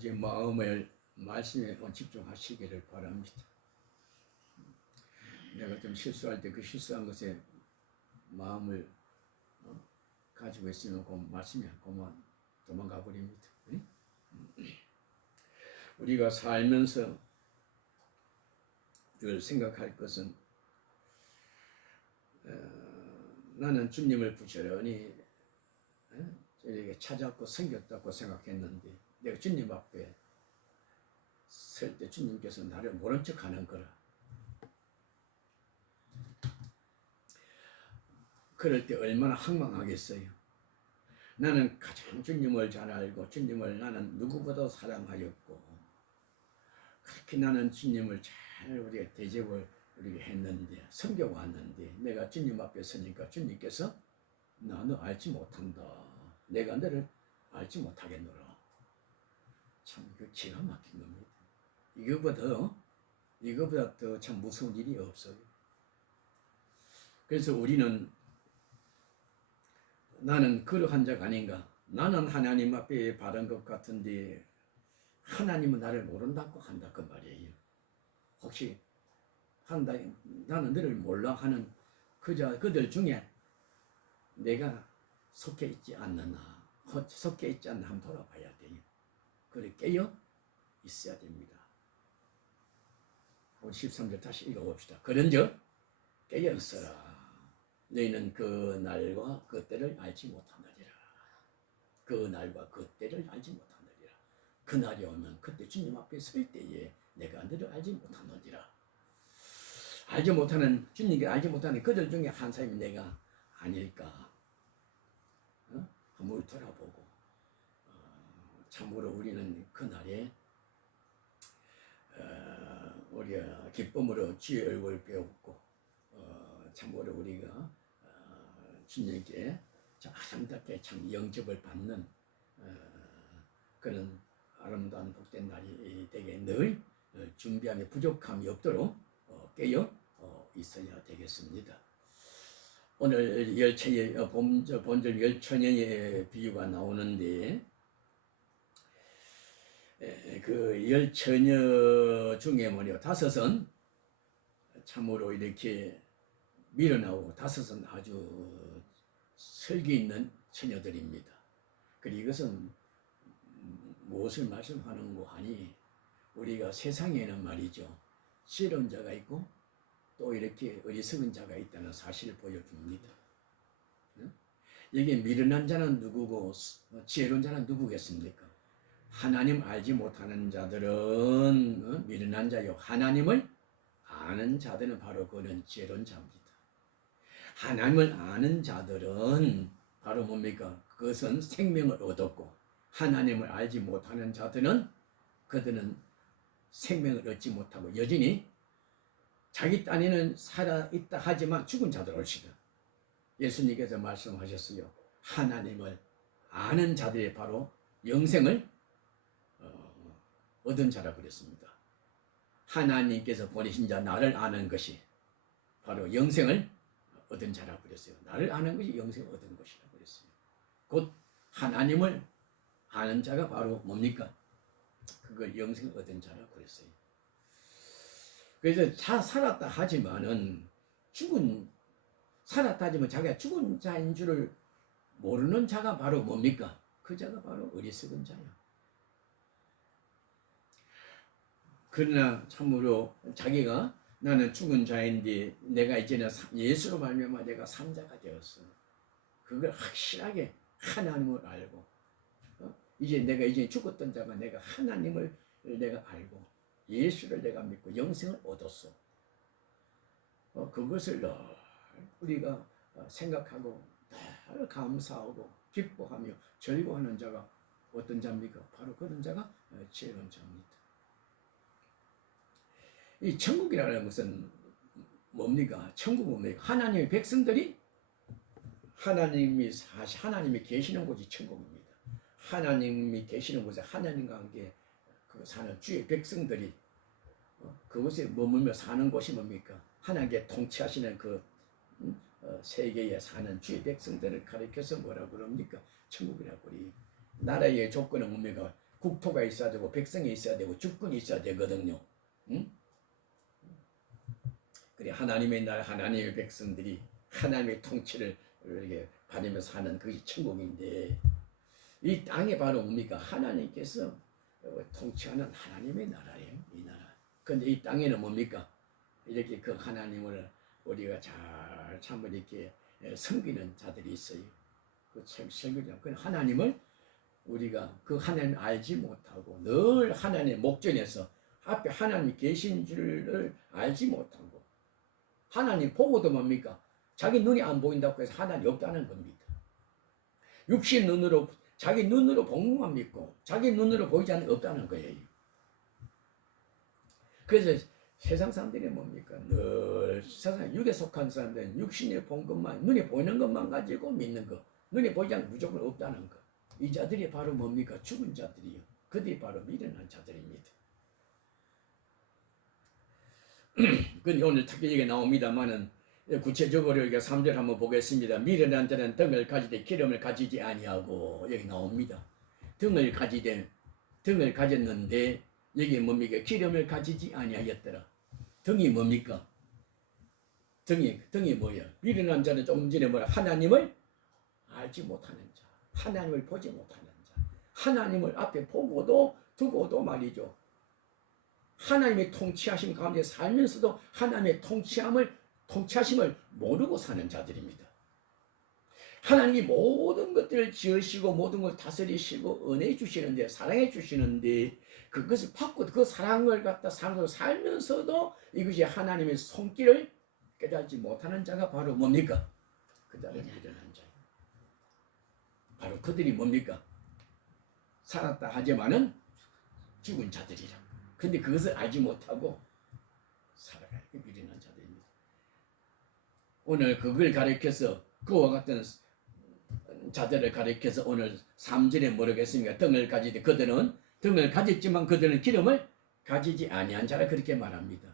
오직 마음을 말씀에 집중하시기를 바랍니다. 내가 좀 실수할 때 그 실수한 것에 마음을 가지고 있으면 그 말씀이 그만 도망가 버립니다. 우리가 살면서 늘 생각할 것은 나는 주님을 부지런히 이렇게 찾았고 섬겼다고 생각했는데 내가 주님 앞에 설 때 주님께서 나를 모른 척하는 거라. 그럴 때 얼마나 황망하겠어요. 나는 가장 주님을 잘 알고 주님을 나는 누구보다 사랑하였고 그렇게 나는 주님을 잘 우리가 대접을 우리가 했는데 섬겨왔는데 내가 주님 앞에 서니까 주님께서 나 너 알지 못한다. 내가 너를 알지 못하겠노라. 참 그 기가 막힌 겁니다. 이거보다 더 참 무서운 일이 없어요. 그래서 우리는 나는 그러한 자가 아닌가. 나는 하나님 앞에 바른 것 같은데 하나님은 나를 모른다고 한다 그 말이에요. 혹시 한다 나는 너를 몰라 하는 그들 중에 내가 속해 있지 않느냐, 속해 있지 않나 한번 돌아봐야 돼요. 그래 깨어 있어야 됩니다. 우리 13절 다시 읽어봅시다. 그런즉 깨어 있어라. 너희는 그 날과 그 때를 알지 못하느니라. 그 날과 그 때를 알지 못하느니라. 그 날이 오면 그때 주님 앞에 설 때에 내가 너를 알지 못하느니라. 알지 못하는 주님께 알지 못하는 그들 중에 한 사람이 내가 아닐까. 한번 돌아보고 참으로 우리는 그 날에 우리가 기쁨으로 주의 얼굴을 배웠고 참으로 우리가 주님께 아름답게 참 영접을 받는 그런 아름다운 복된 날이 되게 늘 준비함에 부족함이 없도록 깨어 있어야 되겠습니다. 오늘 열처의 본절 열처녀의 비유가 나오는데 그 열처녀 중에 다섯은 참으로 이렇게 밀어나오고 다섯은 아주 설기 있는 처녀들입니다. 그리고 이것은 무엇을 말씀하는고 하니 우리가 세상에는 말이죠. 지혜로운 자가 있고 또 이렇게 어리석은 자가 있다는 사실을 보여줍니다. 여기 미련한 자는 누구고 지혜로운 자는 누구겠습니까? 하나님 알지 못하는 자들은 미련한 자요. 하나님을 아는 자들은 바로 그는 지혜로운 자입니다. 하나님을 아는 자들은 바로 뭡니까? 그것은 생명을 얻었고 하나님을 알지 못하는 자들은 그들은 생명을 얻지 못하고 여전히 자기 딴에는 살아있다 하지만 죽은 자들 올시다. 예수님께서 말씀하셨어요. 하나님을 아는 자들이 바로 영생을 얻은 자라고 그랬습니다. 하나님께서 보내신 자 나를 아는 것이 바로 영생을 얻은 자라고 그랬어요. 나를 아는 것이 영생을 얻은 것이라고 그랬어요. 곧 하나님을 아는 자가 바로 뭡니까? 그걸 영생을 얻은 자라고 그랬어요. 그래서 살았다 하지만은 살았다 하지만 자기가 죽은 자인 줄을 모르는 자가 바로 뭡니까? 그 자가 바로 어리석은 자야. 그러나 참으로 자기가 나는 죽은 자인데 내가 이제는 예수로 말미암아 내가 산 자가 되었어. 그걸 확실하게 하나님을 알고 이제 내가 죽었던 자가 내가 하나님을 내가 알고 예수를 내가 믿고 영생을 얻었어. 그것을 늘 우리가 생각하고 늘 감사하고 기뻐하며 즐거워하는 자가 어떤 자입니까? 바로 그런 자가 지혜로운 자입니다. 이 천국이라는 것은 뭡니까? 천국은 뭡니까? 하나님의 백성들이 하나님이 계시는 곳이 천국입니다. 하나님이 계시는 곳에 하나님과 함께 사는 주의 백성들이 그곳에 머물며 사는 곳이 뭡니까? 하나님께 통치하시는 그 세계에 사는 주의 백성들을 가리켜서 뭐라고 그럽니까? 천국이라고 그리. 나라의 조건은 뭡니까? 국토가 있어야 되고 백성이 있어야 되고 주권이 있어야 되거든요. 응? 그래 하나님의 나라 하나님의 백성들이 하나님의 통치를 이렇게 받으면서 사는 그게 천국인데 이 땅에 바로 뭡니까? 하나님께서 통치하는 하나님의 나라예요. 이 나라. 근데 이 땅에는 뭡니까? 이렇게 그 하나님을 우리가 잘 참을 이렇게 섬기는 자들이 있어요. 그 섬기죠. 그 하나님을 우리가 그 하나님 알지 못하고 늘 하나님의 목전에서 앞에 하나님이 계신 줄을 알지 못하고 하나님 보고도 뭡니까? 자기 눈이 안 보인다고 해서 하나님이 없다는 겁니다. 육신 눈으로 자기 눈으로 본 것만 믿고 자기 눈으로 보이지 않는 없다는 거예요. 그래서 세상 사람들이 뭡니까? 늘 세상 육에 속한 사람들은 육신에 본 것만 눈에 보이는 것만 가지고 믿는 거 눈에 보이지 않는 무조건 없다는 거. 이 자들이 바로 뭡니까? 죽은 자들이요. 그들이 바로 미련한 자들입니다. 근데 오늘 특히 이게 나옵니다만은 구체적으로 이게 3절 한번 보겠습니다. 미련한 자는 등을 가지되 기름을 가지지 아니하고 여기 나옵니다. 등을 가졌는데 여기 뭡니까? 기름을 가지지 아니하였더라. 등이 뭡니까? 등이 뭐야? 미련한 자는 조금 전에 뭐라 하나님을 알지 못하는 자, 하나님을 보지 못하는 자, 하나님을 앞에 보고도 두고도 말이죠. 하나님의 통치하심 가운데 살면서도 하나님의 통치하심을 모르고 사는 자들입니다. 하나님이 모든 것들을 지으시고 모든 걸 다스리시고 은혜 주시는데 사랑해 주시는데 그것을 받고 그 사랑을 갖다 살면서도 이것이 하나님의 손길을 깨닫지 못하는 자가 바로 뭡니까? 그 자를 미련한 자예요. 바로 그들이 뭡니까? 살았다 하지만은 죽은 자들이라. 근데 그것을 알지 못하고 살아가는 게 미련한 자들입니다. 오늘 그걸 가리켜서 그와 같은 자들을 가리켜서 오늘 3절에 뭐라겠습니까? 등을 가지되 그들은 등을 가졌지만 그들은 기름을 가지지 아니한 자라 그렇게 말합니다.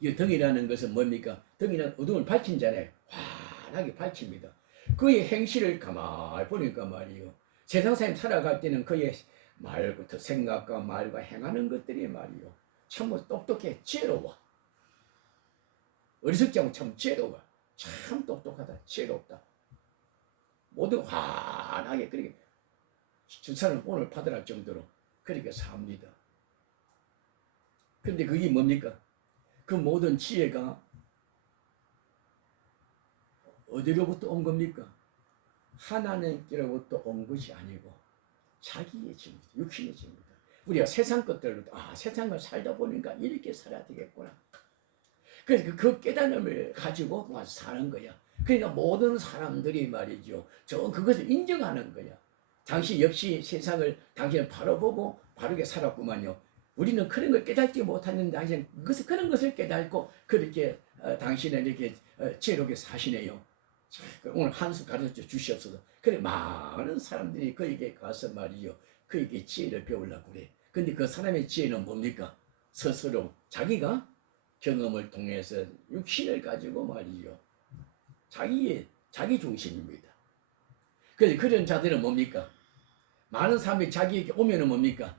이 등이라는 것은 뭡니까? 등이란 어둠을 밝힌 자네 환하게 밝힙니다. 그의 행실을 가만히 보니까 말이요. 세상 사람 살아갈 때는 그의 말부터 생각과 말과 행하는 것들이 말이요. 참 똑똑해 지혜로워. 어리석지 않고 참 지혜로워. 참 똑똑하다. 지혜롭다. 모두 환하게 그렇게 주사를 오늘 받으랄 정도로 그렇게 삽니다. 근데 그게 뭡니까? 그 모든 지혜가 어디로부터 온 겁니까? 하나님께로부터 온 것이 아니고 자기의 짐입니다. 육신의 짐입니다. 우리가 세상 것들로 세상을 살다 보니까 이렇게 살아야 되겠구나. 그래서 그 깨달음을 가지고 사는 거야. 그러니까 모든 사람들이 말이죠. 그것을 인정하는 거야. 당신 역시 세상을 당신은 바로 보고 바르게 살았구만요. 우리는 그런 걸 깨닫지 못하는 당신 그런 것을 깨닫고 그렇게 당신은 이렇게 지혜롭게 사시네요. 오늘 한 수 가르쳐 주시옵소서. 그래 많은 사람들이 그에게 가서 말이요. 그에게 지혜를 배우려고 그래. 근데 그 사람의 지혜는 뭡니까? 스스로 자기가 경험을 통해서 육신을 가지고 말이요. 자기 중심입니다. 그래서 그런 자들은 뭡니까? 많은 사람이 자기에게 오면은 뭡니까?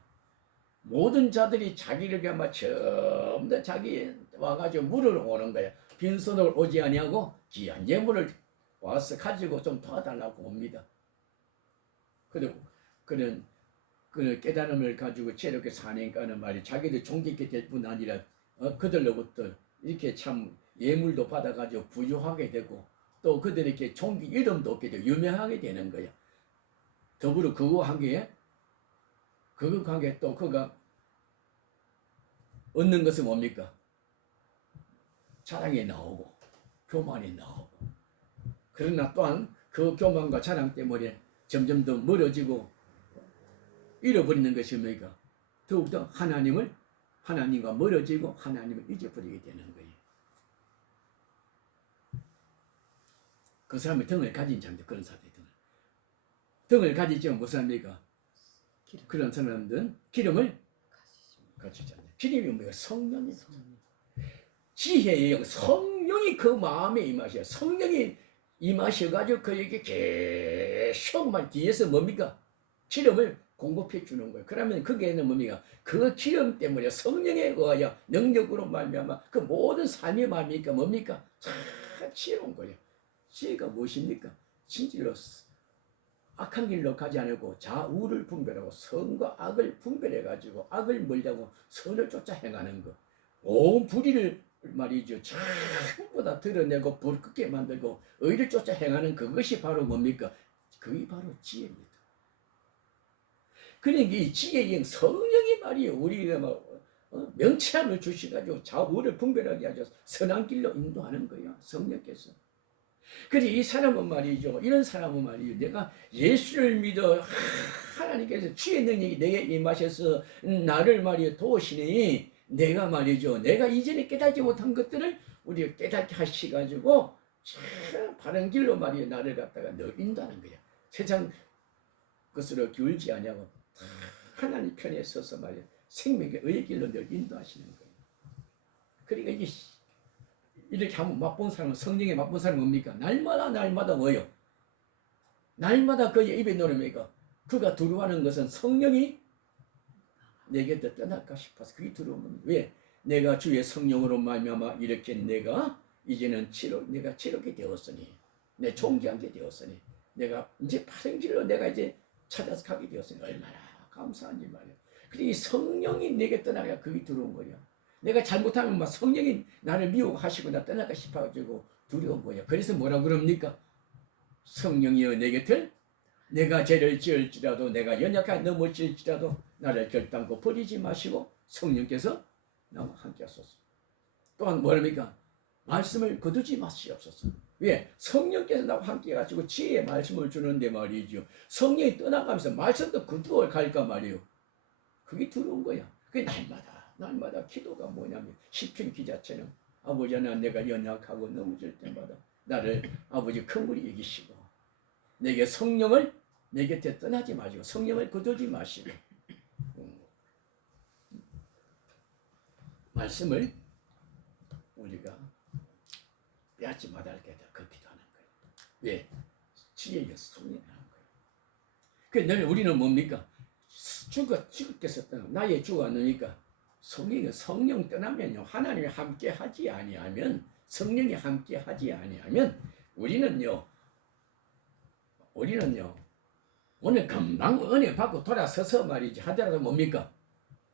모든 자들이 자기를 아마 전부 다 자기 와가지고 물을 오는 거야. 빈손으로 오지 아니하고 귀한 예물을 와서 가지고 좀 도와달라고 옵니다. 그리고 그는 깨달음을 가지고 지혜롭게 사니까는 말이 자기들 존귀게 될 뿐 아니라 그들로부터 이렇게 참 예물도 받아가지고 부유하게 되고 또 그들에게 존귀 이름도 얻게 되고 유명하게 되는 거야. 더불어 그거 관계에 또 그가 얻는 것은 뭡니까? 자랑이 나오고 교만이 나오고 그러나 또한 그 교만과 자랑 때문에 점점 더 멀어지고 잃어버리는 것이 뭡니까? 더욱더 하나님과 멀어지고 하나님을 잊어버리게 되는 거예요. 그 사람이 등을 가진 자입니다. 그런 사람이 등을 가지지 무슨 합니까? 그런 사람들은 기름을 가지지 않아요. 기름이 뭐예요? 성령입니다. 지혜의 영, 성령이 그 마음에 임하셔. 성령이 임하셔가지고 그에게 계속 말 뒤에서 뭡니까? 기름을 공급해 주는 거예요. 그러면 그게는 뭡니까? 그 기름 때문에 성령에 의하여 능력으로 말미암아 그 모든 삶의 말입니까? 뭡니까? 다 지혜로운 거예요. 지혜가 무엇입니까? 진실로 악한 길로 가지 않고 좌우를 분별하고 선과 악을 분별해 가지고 악을 멀리하고 선을 쫓아 행하는 것. 온 불의를 말이죠. 전부 다 드러내고 불 끄게 만들고 의를 쫓아 행하는 그것이 바로 뭡니까? 그게 바로 지혜입니다. 그러니까 이 지혜인 성령이 말이에요. 우리가 명체함을 주시가지고 좌우를 분별하게 하셔 선한 길로 인도하는 거예요. 성령께서. 그래서 이 사람은 말이죠. 이런 사람은 말이죠. 내가 예수를 믿어 하나님께서 주의 능력이 내게 임하셔서 나를 말이요 도우시니 내가 말이죠. 내가 이전에 깨닫지 못한 것들을 우리가 깨닫게 하시가지고 참 바른 길로 말이요 나를 갖다가 늘 인도하는 거야. 세상 것으로 기울지 아니하고 하나님 편에 서서 말이요 생명의 의의 길로 늘 인도하시는 거예요. 그러니까 이게 이렇게 한번 맛본 사람은 성령에 맛본 사람은 뭡니까? 날마다 뭐요? 날마다 그의 입에 노래입니까? 그가 두려워하는 것은 성령이 내게 떠날까 싶어서 그게 두려운 겁니다. 왜? 내가 주의 성령으로 말미암아 이렇게 내가 이제는 내가 치료게 되었으니 내 종지하게 되었으니 내가 이제 바른 길로 내가 이제 찾아서 가게 되었으니 얼마나 감사한지 말이야. 그리고 이 성령이 내게 떠나가 그게 두려운 거야. 내가 잘못하면 막 성령이 나를 미워하시고 나 떠날까 싶어가지고 두려운 거야. 그래서 뭐라 그럽니까? 성령이여 내 곁을 내가 죄를 지을지라도 내가 연약하게 넘어질지라도 나를 결단코 버리지 마시고 성령께서 나와 함께 하소서. 또한 뭐랍니까? 말씀을 거두지 마시옵소서. 왜? 성령께서 나와 함께 가지고 지혜의 말씀을 주는데 말이죠. 성령이 떠나가면서 말씀도 거두어 갈까 말이요. 그게 두려운 거야. 그게 날마다 기도가 뭐냐면 시편 기자처럼 아버지 하나님 내가 연약하고 넘어질 때마다 나를 아버지 긍휼히 여기시고 내게 성령을 내 곁에 떠나지 마시고 성령을 거두지 마시고 말씀을 우리가 빼앗지 말아야 겠다. 그 기도하는 거예요. 왜? 지혜의 성령을 하는 거예요. 그래서 우리는 뭡니까? 주께서 떠나 나의 주가 너니까 성령 떠나면요 하나님이 함께 하지 아니하면 성령이 함께 하지 아니하면 우리는요 오늘 금방 은혜 받고 돌아서서 말이지 하더라도 뭡니까?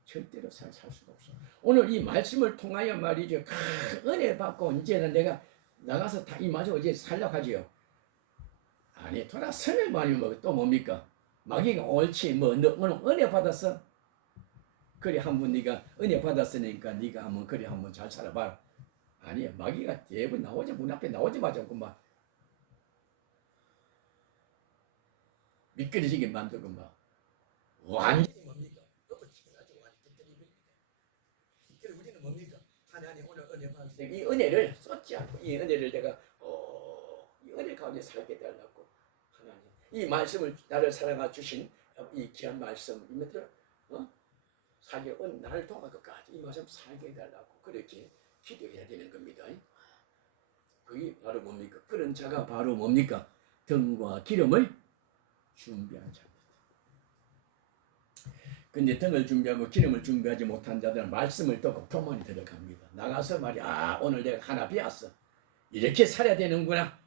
절대로 살 수가 없어. 오늘 이 말씀을 통하여 말이죠 은혜 받고 이제는 내가 나가서 다 이 마저 이제 살려고 하지요. 아니 돌아서면 말이면 또 뭡니까? 마귀가 옳지 너 오늘 은혜 받았어? 그래 한번 네가 은혜 받았으니까 네가 한번 그래 한번 잘 살아봐라. 아니야 마귀가 대부분 문 앞에 나오자마자 막 미끄러지게 만들고 막 완전히 뭡니까? 엎어치기가지고 완전히 떨어집니다. 그래서 우리는 뭡니까? 하나님 오늘 은혜 받았으니까 이 은혜를 쏟지 않고 이 은혜를 내가 이 은혜 가운데 살게 달라고 하나님 이 말씀을 나를 사랑하 주신 이 귀한 말씀 이 밑에 살게 나를 통한 것까지 이 말씀 살게 해달라고 그렇게 기도해야 되는 겁니다. 그게 바로 뭡니까? 그런 자가 바로 뭡니까? 등과 기름을 준비한 자입니다. 근데 등을 준비하고 기름을 준비하지 못한 자들은 말씀을 듣고 교만이 들어갑니다. 나가서 말이야 오늘 내가 하나 배웠어. 이렇게 살아야 되는구나.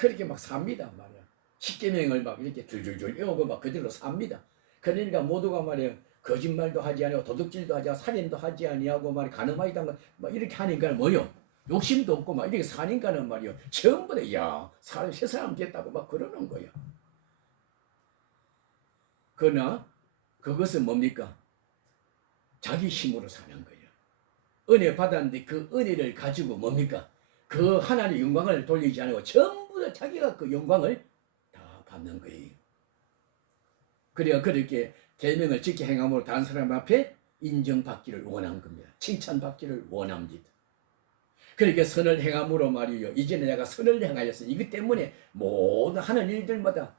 그렇게 막 삽니다 말이야. 십계명을 막 이렇게 줄줄줄 외우고 막 그대로 삽니다. 그러니까 모두가 말이야 거짓말도 하지 아니하고 도둑질도 하지 않고 살인도 하지 아니하고 막 간음하기도 막 이렇게 하니까 뭐요? 욕심도 없고 막 이렇게 사니까는 말이요 전부 다 새 사람 됐다고 막 그러는 거야. 그러나 그것은 뭡니까? 자기 힘으로 사는 거예요. 은혜 받았는데 그 은혜를 가지고 뭡니까? 그 하나님의 영광을 돌리지 않고 전부 다 자기가 그 영광을 다 받는 거예요. 그래야 그렇게 계명을 지켜 행함으로 다른 사람 앞에 인정받기를 원한 겁니다. 칭찬받기를 원합니다. 그렇게 선을 행함으로 말이요. 이제는 내가 선을 행하였어. 이것 때문에 모든 하는 일들마다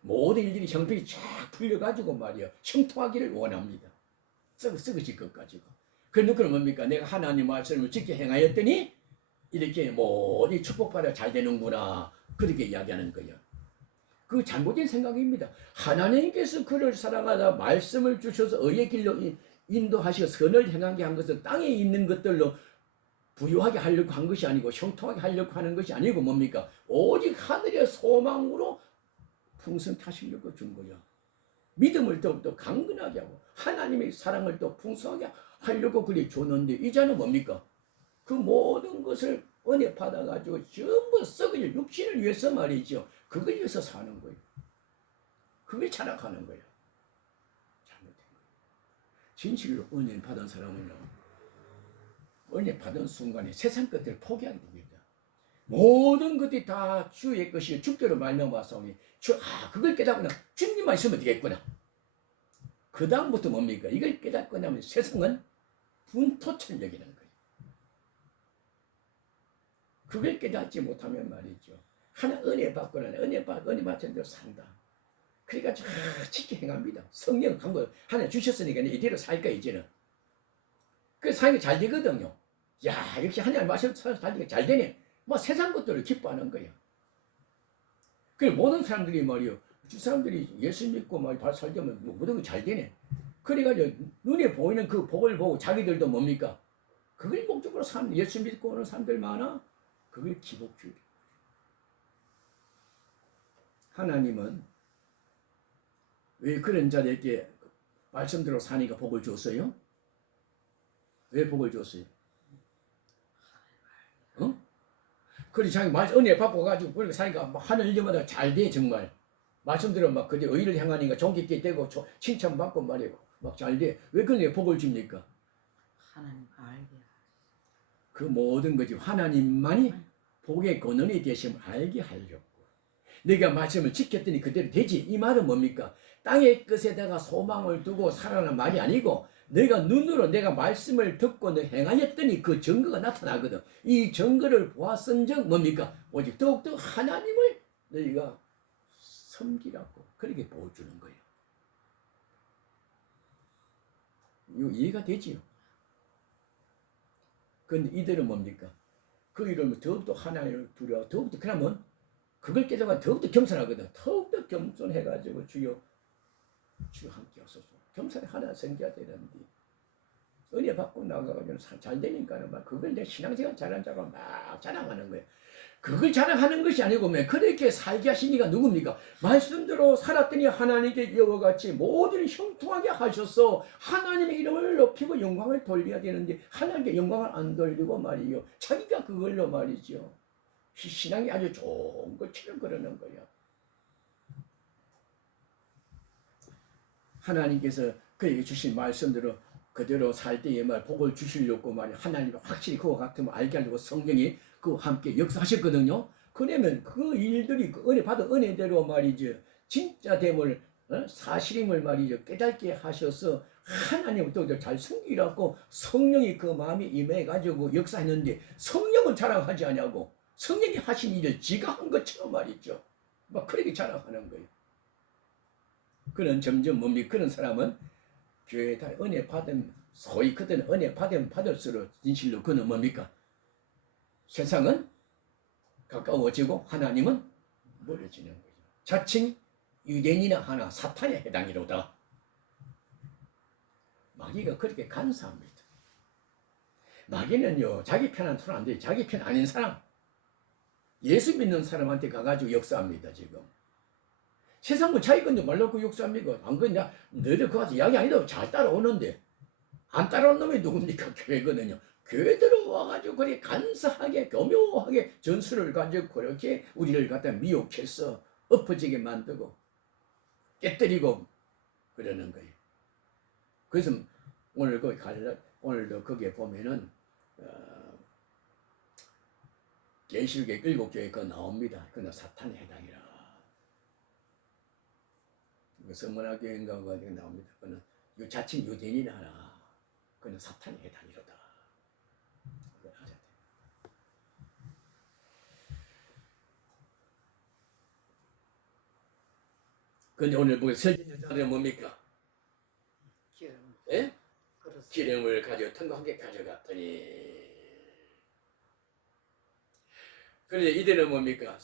모든 일들이 형편이 쫙 풀려가지고 말이요. 형통하기를 원합니다. 썩어질 것 가지고. 그러니까 뭡니까? 내가 하나님 말씀을 지켜 행하였더니 이렇게 모든 축복받아 잘 되는구나. 그렇게 이야기하는 거예요. 그 잘못된 생각입니다. 하나님께서 그를 사랑하다 말씀을 주셔서 의의 길로 인도하시고 선을 행하게 한 것은 땅에 있는 것들로 부유하게 하려고 한 것이 아니고 형통하게 하려고 하는 것이 아니고 뭡니까? 오직 하늘의 소망으로 풍성케 하시려고 준 거야. 믿음을 더욱더 강건하게 하고 하나님의 사랑을 더 풍성하게 하려고 그리 줬는데 이제는 뭡니까? 그 모든 것을 은혜 받아가지고 전부 썩을 육신을 위해서 말이죠. 그걸 위해서 사는 거예요. 그걸 자랑하는 거예요. 잘못된 거예요. 진실로 은혜 받은 사람은요. 은혜 받은 순간에 세상 것들을 포기하게 됩니다. 모든 것이 다 주의 것이 주께로 말미암아서 그걸 깨닫구나. 주님만 있으면 되겠구나. 그 다음부터 뭡니까? 이걸 깨닫고 나면 세상은 분토처럼 여기는 거예요. 그걸 깨닫지 못하면 말이죠. 하나 은혜 받거나 은혜 받은 대로 산다. 그러니까 지키 행합니다. 성령 한 번 하나 주셨으니까 이대로 살까 이제는. 그 사역이 잘 되거든요. 야 역시 하나님 말씀 살니까 잘 되네. 뭐 세상 것들을 기뻐하는 거예요. 그 모든 사람들이 말이요. 주 사람들이 예수 믿고 말 살려면 모든 거 잘 되네. 그래가지고 눈에 보이는 그 복을 보고 자기들도 뭡니까? 그걸 목적으로 사는 예수 믿고 오는 사람들 많아. 그걸 기복주의. 하나님은 왜 그런 자들에게 말씀대로 사니까 복을 줬어요? 왜 복을 줬어요? 어? 그래 자기 은혜 받고 가지고 그렇게 사니까 하는 일마다 잘 돼 정말. 말씀대로 막 그게 의를 향하니까 종기 있게 되고 칭찬받고 말이고 막 잘 돼. 왜 그런 복을 줍니까? 하나님 알게. 그 모든 것이 하나님만이 복의 근원이 되심을 알게 하려고. 내가 말씀을 지켰더니 그대로 되지. 이 말은 뭡니까? 땅의 끝에다가 소망을 두고 살아라는 말이 아니고 내가 눈으로 내가 말씀을 듣고 행하였더니 그 증거가 나타나거든. 이 증거를 보았은즉 뭡니까? 오직 더욱더 하나님을 너희가 섬기라고 그렇게 보여주는 거예요. 이거 이해가 되지요? 그런데 이들은 뭡니까? 그 이름을 더욱더 하나님을 두려워 더욱더 그러면 그걸 깨달으면 더욱더 겸손하거든. 더욱더 겸손해가지고 주여 함께 하소서. 겸손히 하나 생겨야 되는데 은혜 받고 나가가지고 잘 되니까는 막 그걸 내 신앙생활 잘한 자가 막 자랑하는 거예요. 그걸 자랑하는 것이 아니고 그렇게 살게 하신 이가 누굽니까? 말씀대로 살았더니 하나님께 이와 같이 모든 형통하게 하셔서 하나님의 이름을 높이고 영광을 돌려야 되는데 하나님께 영광을 안 돌리고 말이요. 자기가 그걸로 말이죠. 신앙이 아주 좋은 것처럼 그러는 거예요. 하나님께서 그에게 주신 말씀대로 그대로 살 때에 말 복을 주시려고 말이 하나님이 확실히 그와 같으면 알게 하려고 성령이 그와 함께 역사하셨거든요. 그러면 그 일들이 그 은혜 받은 은혜대로 말이죠. 진짜 됨을 사실임을 말이죠. 깨닫게 하셔서 하나님을 또 잘 섬기라고 성령이 그 마음에 임해가지고 역사했는데 성령은 자랑하지 않냐고. 성령이 하신 일을 지가 한 것처럼 말이죠. 막 그렇게 자랑하는 거예요. 그는 점점 뭡니까? 그런 사람은 교회에 다 은혜 받은 소위 그때는 은혜 받을수록 진실로 그는 뭡니까? 세상은 가까워지고 하나님은 멀어지는 거죠. 자칭 유대인이나 하나 사탄에 해당이로다. 마귀가 그렇게 간사합니다. 마귀는요 자기 편한 손 안 돼. 자기 편 아닌 사람 예수 믿는 사람한테 가가지고 역사합니다. 지금 세상은 자기 건데 말라고 역사합니까? 안 그러냐? 너희들 그거 가서 이야기 아니다. 잘 따라오는데 안 따라온 놈이 누굽니까? 교회거든요. 교회 들어와가지고 그렇게 간사하게 교묘하게 전술을 가지고 그렇게 우리를 갖다 미혹해서 엎어지게 만들고 깨뜨리고 그러는 거예요. 그래서 오늘 오늘도 거기에 보면은 계시록의 7교회 그 나옵니다. 그는 사탄에 해당이라. 서문화교회인가 가지고 나옵니다. 그는 자칭 유대인이나 하나. 그는 사탄에 해당이로다. 그걸 알아야 돼. 근데 오늘 보기 설진자들은 뭡니까? 기름. 예? 기름을 가지고 통곡하게 가져갔더니 그런데 이들은 뭡니까?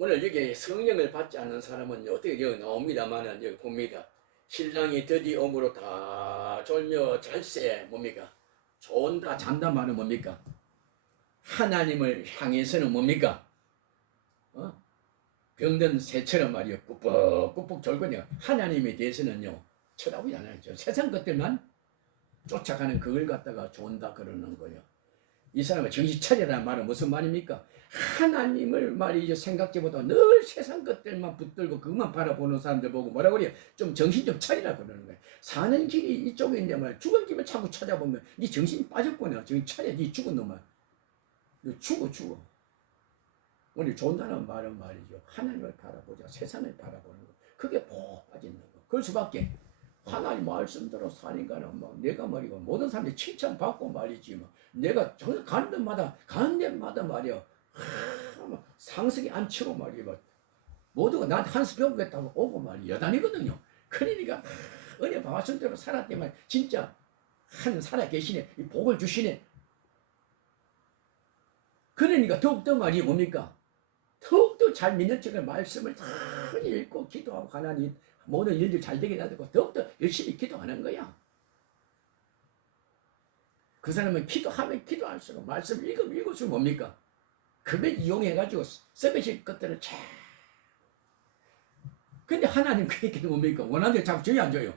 오늘 여기 성령을 받지 않은 사람은 어떻게 여기 나옵니다만은 여기 봅니다. 신랑이 드디어 오므로 다 졸며 잘세 뭡니까? 좋은다 잔다 말은 뭡니까? 하나님을 향해서는 뭡니까? 병든 새처럼 말이요 꾸벅꾸벅 졸거든요. 하나님에 대해서는요 쳐다보지 않아요. 세상 것들만 쫓아가는 그걸 갖다가 좋은다 그러는 거예요. 이 사람은 정신 차리라는 말은 무슨 말입니까? 하나님을 말이죠 생각지보다 늘 세상 것들만 붙들고 그것만 바라보는 사람들 보고 뭐라 그래요? 좀 정신 좀 차리라 그러는 거예요. 사는 길이 이쪽에 있는데 말 죽은 길만 자꾸 찾아보면 네 정신 빠졌구나. 정신 차려. 네 죽은 놈아. 너 죽어. 오늘 좋다는 말은 말이죠. 하나님을 바라보자. 세상을 바라보는 거. 그게 푹 빠지는 거. 그럴 수밖에. 하나님 말씀대로 사니까는 막 내가 말이고 모든 사람들이 칭찬받고 말이지 뭐 내가 가는 데마다 말이야 상석이 안 치고 말이야 모두가 나한테 한 수 배우겠다고 오고 말이야 여단이거든요. 그러니까 은혜 말씀대로 살았더만 진짜 한 살아 계시네. 이 복을 주시네. 그러니까 더욱더 말이 뭡니까? 더욱더 잘 믿는 척을 말씀을 다 읽고 기도하고 하나님 모든 일들 잘 되게 해가지고 더욱더 열심히 기도하는 거야. 그 사람은 기도하면 기도할수록 말씀 읽을수록 뭡니까? 그걸 이용해가지고 써내실 것들을 잘. 근데 하나님 그렇게 뭡니까? 원하는 대로 자꾸 줘야 안 줘요.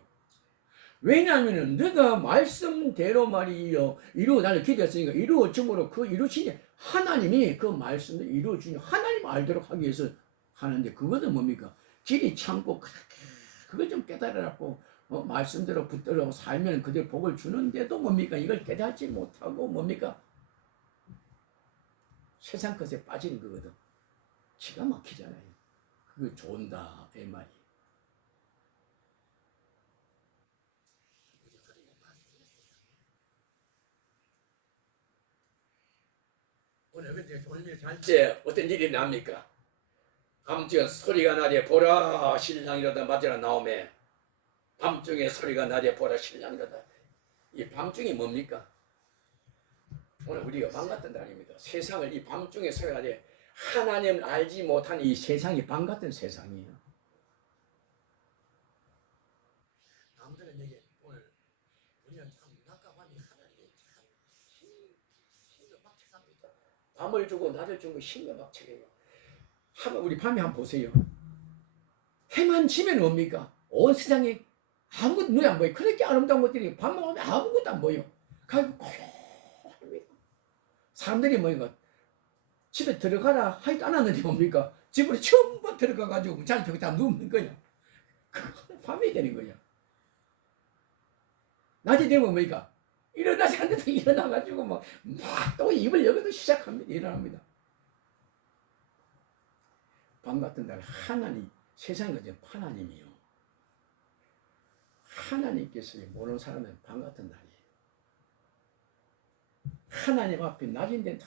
왜냐하면 너가 말씀대로 말이요 이루어달라고 기도했으니까 이루어줌으로 그 이루시니 하나님이 그 말씀을 이루어주니 하나님 알도록 하기 위해서 하는데 그것은 뭡니까? 길이 참고 그걸 좀 깨달으라고 말씀대로 붙들어 살면 그들 복을 주는데도 뭡니까? 이걸 깨닫지 못하고 뭡니까? 세상 것에 빠지는 거거든. 기가 막히잖아요. 그거 좋은다 이 말이. 오늘 근데 졸며 잘때 어떤 일이 납니까? 밤중에 소리가 나되 보라 신랑이로다 맞으러 나오매. 밤중에 소리가 나되 보라 신랑이로다. 이 밤중이 뭡니까? 오늘 우리가 밤 같은 날입니다. 세상을 이 밤중에 소리가 나되 하나님을 알지 못한 이 세상이 밤 같은 세상이에요. 남들은 여기 오늘 우리는 참 낙가밤이 하나님이 참 신경박치합니다. 밤을 주고 낮을 주고 신경박치해요. 한번 우리 밤에 한번 보세요. 해만 지면 뭡니까? 온 세상에 아무것도 눈에 안 보여. 그렇게 아름다운 것들이 밤만 오면 아무것도 안 보여. 가지고 고요합니다. 사람들이 뭡니까? 집에 들어가라 하지도 않았는데 뭡니까? 집으로 전부 들어가가지고 잘 펴고 다 누우는 거야. 그거는 밤이 되는 거야. 낮이 되면 뭡니까? 일어나지 않는데 일어나가지고 막 또 입을 열어도 시작합니다. 일어납니다. 밤 같은 날 하나님 세상이 그저 하나님이요. 하나님께서 모르는 사람은 밤 같은 날이에요. 하나님 앞에 낮인데 다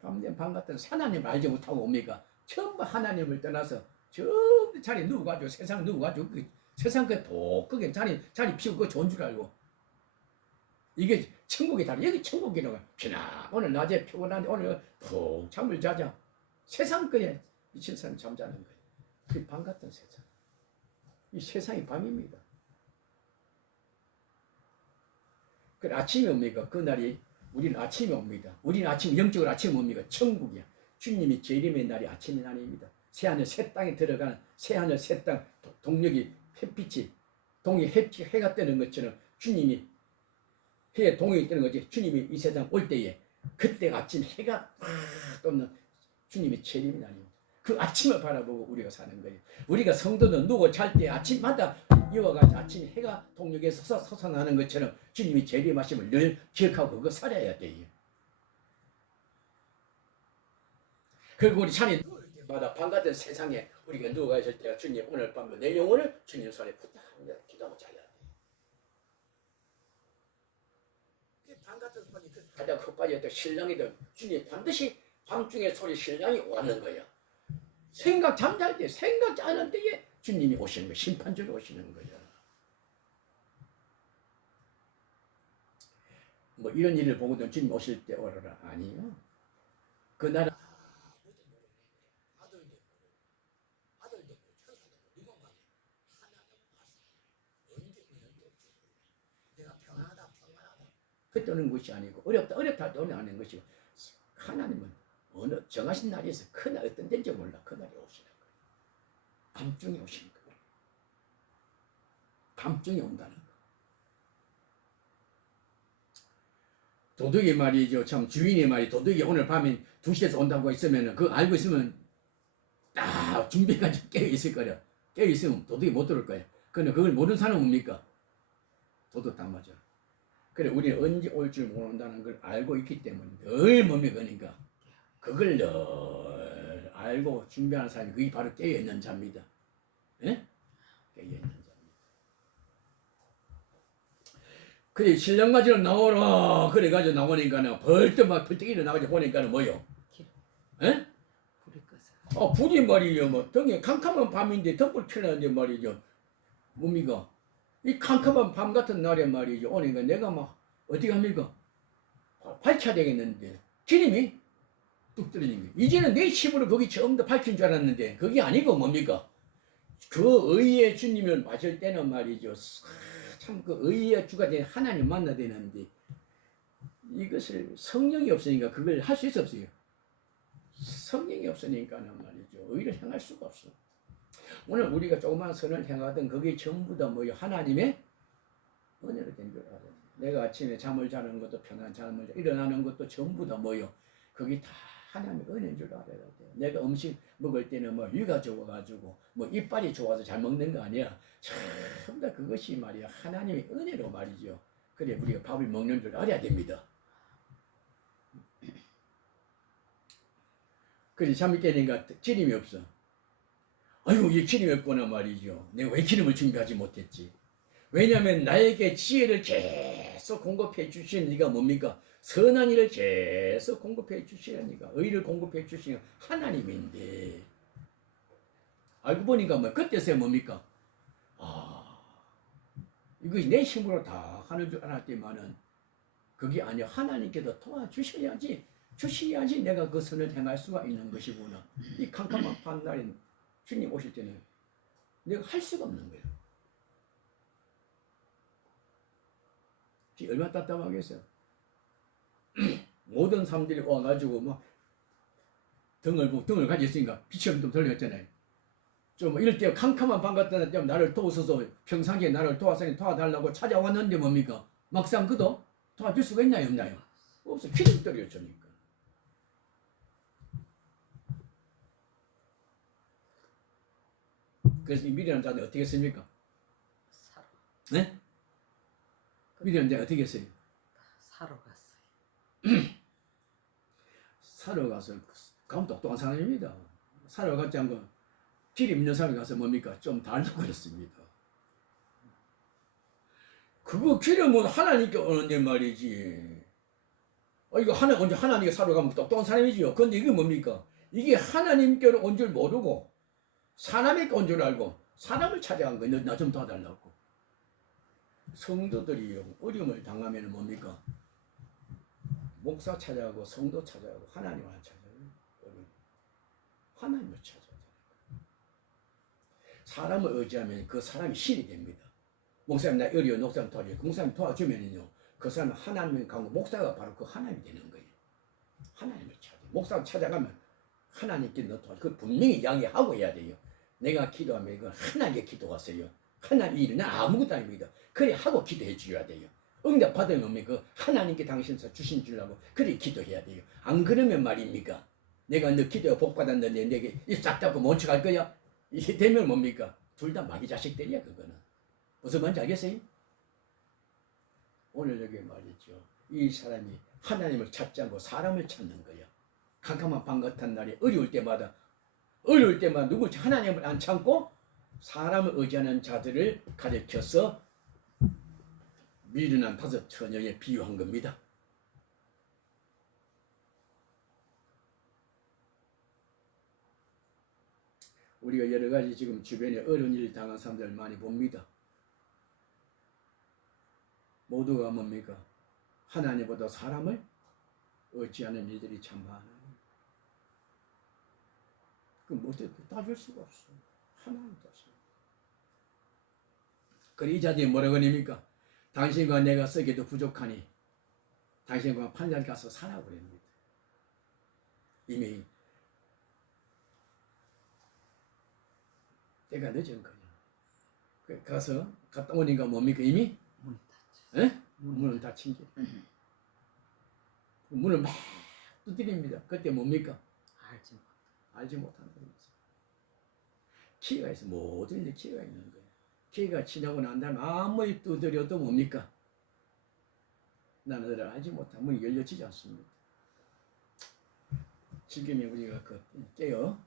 밤된 밤 같은 하나님 알지 못하고 옵니까? 전부 하나님을 떠나서 전부 자리 누워가지고 세상 누워가지고 세상 그 독하게 자리 피우고 그거 좋은 줄 알고 이게 천국이 다르. 여기 천국이라고 피나 오늘 낮에 피곤한데 오늘 푹 잠을 자자. 세상 거에 미친 사람 잠자는 거예요. 그 밤 같은 세상. 이 세상이 밤입니다. 그 아침이 옵니까? 그날이 우리는 아침이 옵니다. 우리는 아침 영적으로 아침이 옵니까? 천국이야. 주님이 재림의 날이 아침의 날입니다. 새하늘 새 땅에 들어가는 새하늘 새 땅 동력이 햇빛이 동이 해가 뜨는 것처럼 주님이 해에 동이 뜨는 거지. 주님이 이 세상 올 때에 그때 아침 해가 떠는 주님의 재림의 날입니다. 그 아침을 바라보고 우리가 사는 거예요. 우리가 성도는 누워 잘 때 아침마다 이와 같이 아침 해가 동력에서 솟아나는 것처럼 주님이 재림하심을 늘 기억하고 그거 살아야 돼요. 그리고 우리 잠이 누울 때마다 밤 같은 세상에 우리가 누워가 있을 때 주님 오늘 밤 내 영혼을 주님 손에 부탁합니다. 기도하고 자야 돼. 밤 같은 소리 가장 헛빠졌던 신랑이든 주님 반드시 밤중에 소리 신랑이 오는 거야. 생각 잠잘 때 생각지 않은 때에 주님이 오시는 거예요. 심판주로 오시는 거예요. 뭐 이런 일을 보고도 주님 오실 때 오라라 아니요. 그날은 그때 오는 것이 아니고 어렵다 할 때 오는 것이고 하나님은 어느 정하신 날에서 그날 어떤 때인지 몰라. 그날이 오시는 거예요. 밤중에 오시는 거예요. 밤중에 온다는 거. 도둑이 말이죠. 참 주인이 말이 도둑이 오늘 밤에 2시에서 온다고 했으면 그거 알고 있으면 딱 준비해가지고 깨어있을 거야. 깨어있으면 도둑이 못 들어올 거야. 그런데 그걸 모르는 사람은 뭡니까? 도둑 다 맞아. 그래 우리는 언제 올 줄 모른다는 걸 알고 있기 때문에 늘 뭡니까? 그러니까 그걸 늘 알고 준비하는 사람이 그게 바로 깨어있는 자입니다. 예? 깨어있는 자입니다. 그래 신랑 가지고 나오라 그래가지고 나오니까는 벌떡 막 벌떡 일어나가지고 보니까는 뭐요? 예? 불이 꺼서. 불이 말이요 뭐 등에 캄캄한 밤인데 덤불 켜놨는데 말이죠. 뭡니까? 이 캄캄한 밤 같은 날에 말이죠. 오니까 내가 막 어떻게 합니까? 밝혀야 되겠는데 기름이 뚝 떨어진 거예요. 이제는 내 힘으로 거기 처음 더 밝힌 줄 알았는데 그게 아니고 뭡니까? 그 의의 주님을 맞을 때는 말이죠. 참 그 의의 주가 된 하나님 만나야 되는데 이것을 성령이 없으니까 그걸 할 수 없어요. 성령이 없으니까는 말이죠. 의를 행할 수가 없어. 오늘 우리가 조그만 선을 행하던 그게 전부 다 뭐요? 하나님의 은혜로 된 줄 알아요. 내가 아침에 잠을 자는 것도 편한 잠을 일어나는 것도 전부 다 뭐요? 그게 다 하나님의 은혜인 줄 알아야 돼. 내가 음식 먹을 때는 뭐 위가 좋아가지고 뭐 이빨이 좋아서 잘 먹는 거 아니야. 전부 다 그것이 말이야 하나님의 은혜로 말이죠. 그래 우리가 밥을 먹는 줄 알아야 됩니다. 그래 잠이 깨니까 기름이 없어. 아이고 이 기름이 없구나 말이죠. 내가 왜 기름을 준비하지 못했지? 왜냐하면 나에게 지혜를 계속 공급해 주시는 이가 뭡니까? 선한 일을 계속 공급해 주시는 이가 의를 공급해 주시는 하나님인데 알고 보니까 뭐 그때서야 뭡니까? 이것이 내 힘으로 다 하는 줄 알았지만은 그게 아니야. 하나님께서 도와주셔야지 내가 그 선을 행할 수가 있는 것이구나. 이 캄캄한 밤날에 주님 오실 때는 내가 할 수가 없는 거예요. 얼마나 답답하겠어요. 모든 사람들이 와가지고 막 등을 가지고 있으니까 빛이 좀 돌렸잖아요. 좀 이럴 때 캄캄한 밤 같은 때 나를 도우소서 평상시에 나를 도와달라고 찾아왔는데 뭡니까? 막상 그도 도와줄 수가 있나요 없나요? 없어. 기름 떨어져니까. 그래서 이 미련한 자들 어떻게 했습니까? 사러. 네? 미련한 자 어떻게 했어요? 사러 갔어요. 사러 가서 가면 똑똑한 사람입니다. 사러 갔지 않고 기름 있는 사람이 가서 뭡니까? 좀 달라고 했습니다. 그거 기름은 하나님께 오는데 말이지. 이거 언제 하나님께 사러 가면 똑똑한 사람이지요. 근데 이게 뭡니까? 이게 하나님께로 온 줄 모르고 사람에게 온 줄 알고 사람을 찾아간 거예요. 나 좀 도와달라고. 성도들이 어려움을 당하면 뭡니까? 목사 찾아가고 성도 찾아가고 하나님을 찾아가요. 하나님을 찾아가요. 사람을 의지하면 그 사람이 신이 됩니다. 목사님 나 어려워 목사님 도와줘요. 그 목사님 도와주면요 그 사람은 하나님을 가고 목사가 바로 그 하나님이 되는 거예요. 하나님을 찾아요. 목사를 찾아가면 하나님께 너 도와줘. 그 분명히 이야기하고 해야 돼요. 내가 기도하면 이건 하나님께 기도하세요. 하나님 일은 아무것도 아닙니다. 그래 하고 기도해 줘야 돼요. 응답 받으면 그 하나님께 당신서 주신 줄 알고 그래 기도해야 돼요. 안 그러면 말입니까? 내가 너 기도에 복 받았는데 내게 싹 닫고 멈춰갈 거야? 이게 되면 뭡니까? 둘 다 마귀 자식들이야 그거는. 무슨 말인지 알겠어요? 오늘 여기 말이죠. 이 사람이 하나님을 찾지 않고 사람을 찾는 거야. 캄캄한 밤 같은 날에 어려울 때마다 누굴 하나님을 안 참고 사람을 의지하는 자들을 가리켜서 미련한 5 처녀에 비유한 겁니다. 우리가 여러 가지 지금 주변에 어려운 일을 당한 사람들 많이 봅니다. 모두가 뭡니까? 하나님보다 사람을 의지하는 일들이 참 많아요. 그럼 어떻게 따줄 수가 없어. 하나님 따서. 그래 이 자들이 뭐라고 합니까? 당신과 내가 쓰기도 부족하니 당신과 판례 가서 살아버립니다. 이미 때가 늦은 거예요. 가서 갔다 오니까 뭡니까 이미 문이 닫혀. 에? 문은 닫힌 게 문을 막 두드립니다. 그때 뭡니까? 알지 못. 알지 못하는 거죠. 기회가 있어. 모든 일에 기회가 있는 거예요. 기회가 지나고 난 다음에 아무리 두드려도 뭡니까? 나는 너를 알지 못한 문이 열려지지 않습니다. 지금이 우리가 깨어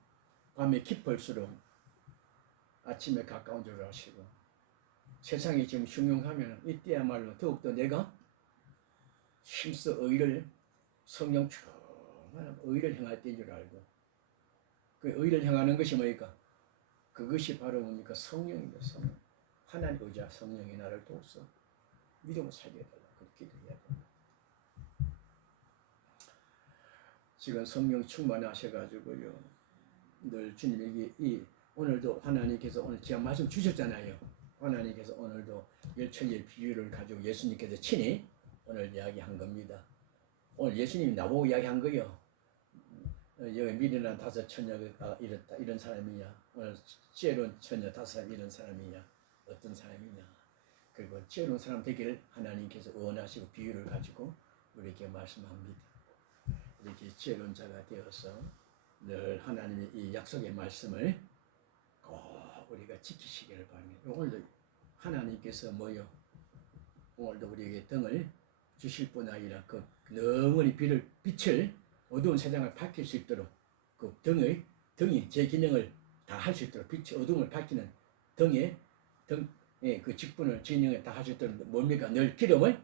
밤에 깊을수록 아침에 가까운 줄 아시고 세상이 지금 흉흉하면 이때야말로 더욱더 내가 힘써 의를 성령 충만한 의를 행할 때인 줄 알고 그 의를 행하는 것이 뭐니까 그것이 바로 뭡니까 성령입니다. 성령. 하나님 의자 성령이 나를 도우소 믿음을 살게 해달라. 그렇게 기도해야 됩니다. 지금 성령 충만하셔가지고요 늘 주님에게 오늘도 하나님께서 오늘 제가 말씀 주셨잖아요. 하나님께서 오늘도 열처리의 비유를 가지고 예수님께서 친히 오늘 이야기한 겁니다. 오늘 예수님이 나보고 이야기한 거예요. 여기 미련한 5 처녀가 이런 사람이냐, 오늘 지혜로운 처녀 5 사람 이런 사람이냐, 어떤 사람이냐. 그리고 지혜로운 사람 되기를 하나님께서 원하시고 비유를 가지고 우리에게 말씀합니다. 이렇게 지혜로운 자가 되어서 늘 하나님의 이 약속의 말씀을 꼭 우리가 지키시기를 바랍니다. 오늘도 하나님께서 오늘도 우리에게 등을 주실 뿐 아니라 그 영원히 빛을 어두운 세상을 밝힐 수 있도록 그 등이 제 기능을 다 할 수 있도록 빛이 어둠을 밝히는 등의 그 직분을 진영에 다 할 수 있도록 뭡니까? 늘 기름을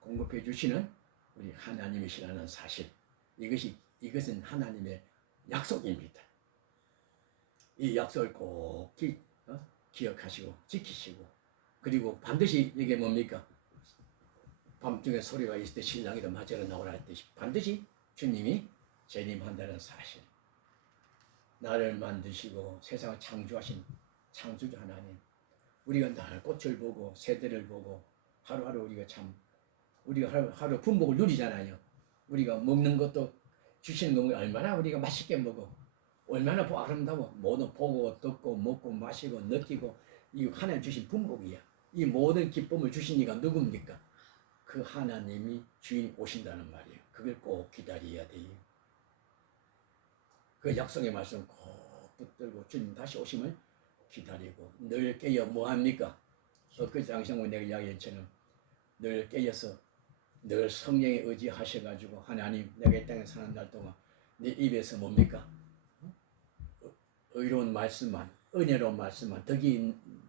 공급해 주시는 우리 하나님이시라는 사실. 이것은 하나님의 약속입니다. 이 약속을 꼭 기억하시고 지키시고 그리고 반드시 이게 뭡니까? 밤중에 소리가 있을 때 신랑이도 맞으러 나오라 할 때 반드시 주님이 재림한다는 사실. 나를 만드시고 세상을 창조하신 창조주 하나님. 우리가 날 꽃을 보고 새들을 보고 하루하루 우리가 하루 분복을 누리잖아요. 우리가 먹는 것도 주시는 거 얼마나 우리가 맛있게 먹어. 얼마나 아름다워. 모든 보고 듣고 먹고 마시고 느끼고 이 하나님 주신 분복이야. 이 모든 기쁨을 주시니까 누굽니까? 그 하나님이 주인 오신다는 말이에요. 그걸 꼭 기다려야 돼요. 그 약속의 말씀 꼭 붙들고 주님 다시 오심을 기다리고 늘 깨어 뭐합니까? 그 당시에 내가 이야기했처럼 늘 깨어서 늘 성령에 의지하셔가지고 하나님 내가 이 땅에 사는 날 동안 내 입에서 뭡니까? 의로운 말씀만 은혜로운 말씀만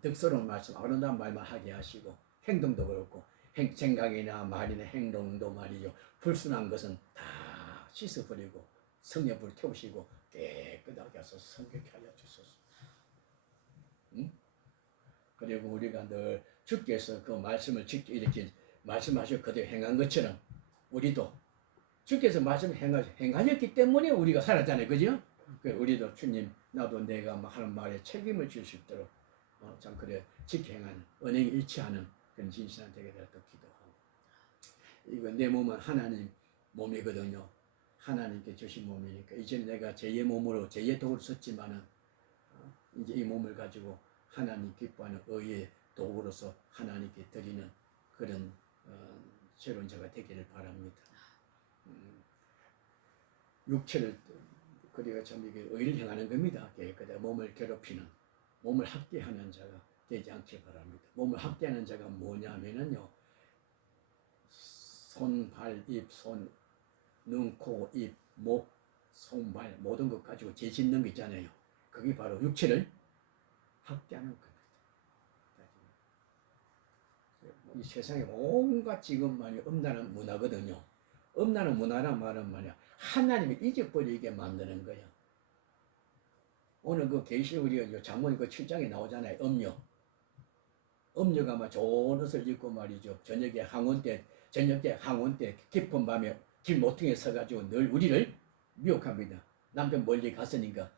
덕스러운 말씀 아름다운 말만 하게 하시고 행동도 그렇고 생각이나 말이나 행동도 말이죠. 불순한 것은 다 씻어버리고 성령불 태우시고 깨끗하게 해서 성결케 하여 주소서. 응? 그리고 우리가 늘 주께서 그 말씀을 이렇게 말씀하시고 그대로 행한 것처럼 우리도 주께서 말씀 행하셨기 때문에 우리가 살았잖아요. 그죠? 우리도 주님 나도 내가 하는 말에 책임을 질 수 있도록 참 그래 지켜 행하는 은행이 일치하는 그런 진실한 되게 되라 또 기도하고 이거 내 몸은 하나님 몸이거든요. 하나님께 주신 몸이니까 이제 내가 제2의 몸으로 제2의 도구를 썼지만은 이제 이 몸을 가지고 하나님 기뻐하는 의의 도구로서 하나님께 드리는 그런 새로운 자가 되기를 바랍니다. 육체를 그리고 참 이게 의를 행하는 겁니다. 그러니까 몸을 괴롭히는 몸을 학대하는 자가 되지 않기 바랍니다. 몸을 학대하는 자가 뭐냐면은요. 손, 발, 입, 손, 눈, 코, 입, 목, 손발 모든 것 가지고 재짓는 거 있잖아요. 그게 바로 육체를 학대하는 겁니다. 이 세상에 온갖 지금 말이 음란한 문화거든요. 음란한 문화란 말은 말이야. 하나님을 잊어버리게 만드는 거예요. 오늘 그 계시 우리가 장모님 그 7장에 나오잖아요. 음녀가 막 좋은 옷을 입고 말이죠. 저녁 때 항원 때 깊은 밤에 길 모퉁이에 서가지고 늘 우리를 미혹합니다. 남편 멀리 갔으니까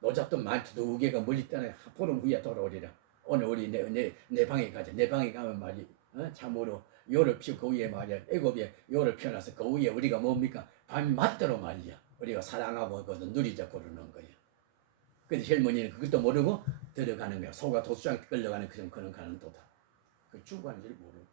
노잡돈 많이 2개가 멀리 떠나 보름 후에 돌아오리라. 오늘 우리 내 방에 가자. 내 방에 가면 말이 참으로 요를 피우고 그 위에 말이야 애굽에 요를 피워놔서 그 위에 우리가 뭡니까 밤이 맞도록 말이야 우리가 사랑하고 그것도 누리자 고르는 거야. 근데 젊은이는 그것도 모르고 들어가는 거야. 소가 도수장에 끌려가는 그런 가는 도다. 그 죽어가는 줄 모르고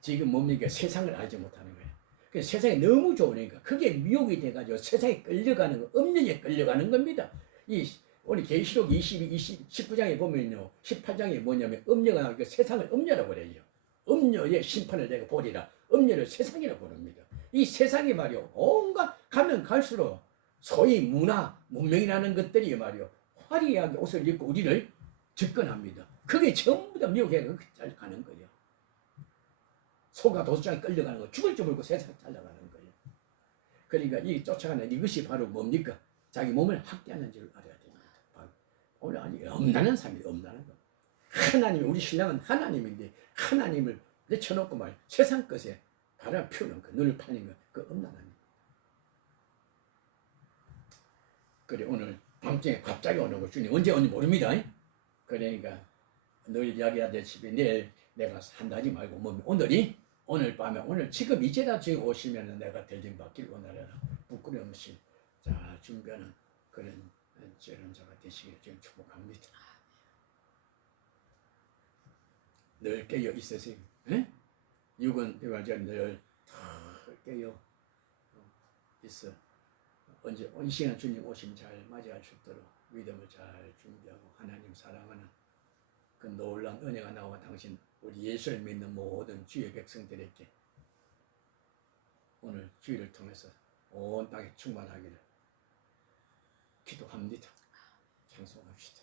지금 뭡니까 세상을 알지 못하는 거야. 그 세상이 너무 좋으니까 그게 미혹이 돼가지고 세상에 끌려가는 거, 음력에 끌려가는 겁니다. 이 우리 계시록 19장에 보면요, 18장에 뭐냐면 음녀가 나오니까 세상을 음녀라고 그래요. 음녀의 심판을 내가 보리라. 음녀를 세상이라고 부릅니다. 이 세상이 말이요, 온갖 가면 갈수록 소위 문화, 문명이라는 것들이 말이요, 화려하게 옷을 입고 우리를 접근합니다. 그게 전부 다 미혹해서 가는 거예요. 소가 도수장에 끌려가는 거, 죽을 줄 모르고 세상을 잘나가는 거예요. 그러니까 이 쫓아가는 이것이 바로 뭡니까? 자기 몸을 학대하는 줄 알아야 됩니다. 오늘 아니 엄나는 삶이 엄나는 거. 하나님 우리 신랑은 하나님인데 하나님을 내쳐놓고 말 세상 것에 바람 피우는 거, 눈을 파는 거, 그 엄나는. 그래 오늘 밤중에 갑자기 오는 거 주님 언제 오는지 모릅니다. 그러니까 늘 이야기하듯이 내일 내가 한다지 말고 뭐 오늘 밤에 오늘 지금 이제다 지금 오시면은 내가 들림 받길 원하라. 부끄러움 없이 자 준비하는 그런 제론자가 되시길 지금 축복합니다. 늘 깨어 있으세요. 육은 비관자는 늘 깨어 있어. 언제 이 시간 주님 오시면 잘 맞이할 수 있도록 믿음을 잘 준비하고 하나님 사랑하는 그 놀라운 은혜가 나와 당신 우리 예수를 믿는 모든 주의 백성들에게 오늘 주의를 통해서 온 땅에 충만하기를 기도합니다. 찬송합시다.